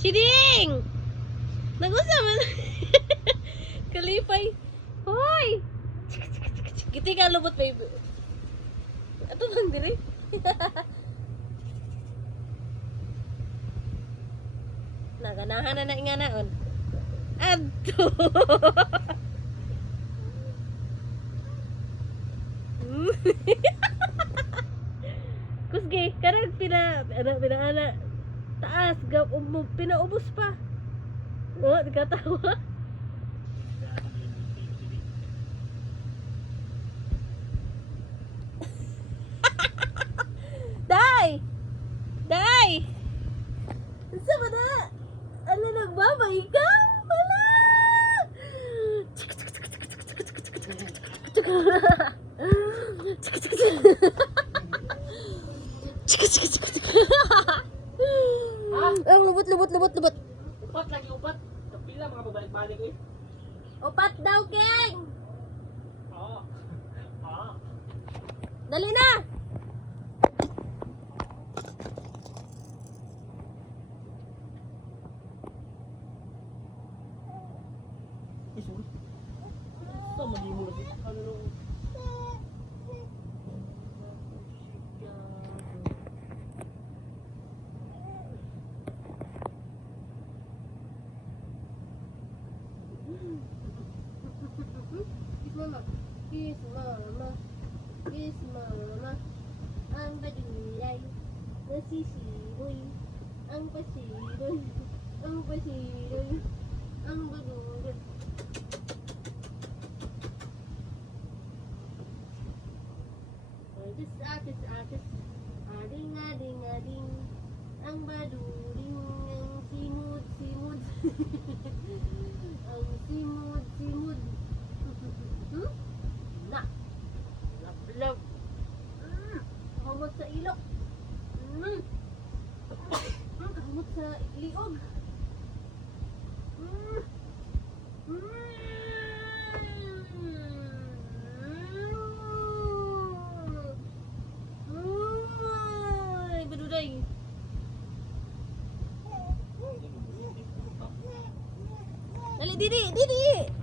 Siding! Nag-usa man. Kalipay. Hoy! Giti ka lubot, baby. Ato bang diri? Naganahan na nga naon. Adto! Kusge, karag pinaana taas, pinaubos pa. Oo, nagkatawa. Day! Day! Sa ba na? Ano nagbabay ka? Wala! Ang lubot. Upat lagi upat. Kapila mga babalik-balik eh. Upat daw, King! Oo. Oo. Dali na! Isul. Ito magimo lagi. Ano nung Kiss mama, kiss mama. Ang badulay, nasisiroy. Ang pasiroy, ang pasiroy. Ang badulay. Atis, ading. Ang baduling, ang simud. Ang simud. Na. Lablab. Hamot sa ilok. Hamot sa liog. Ay, baduday. Dali, Didi.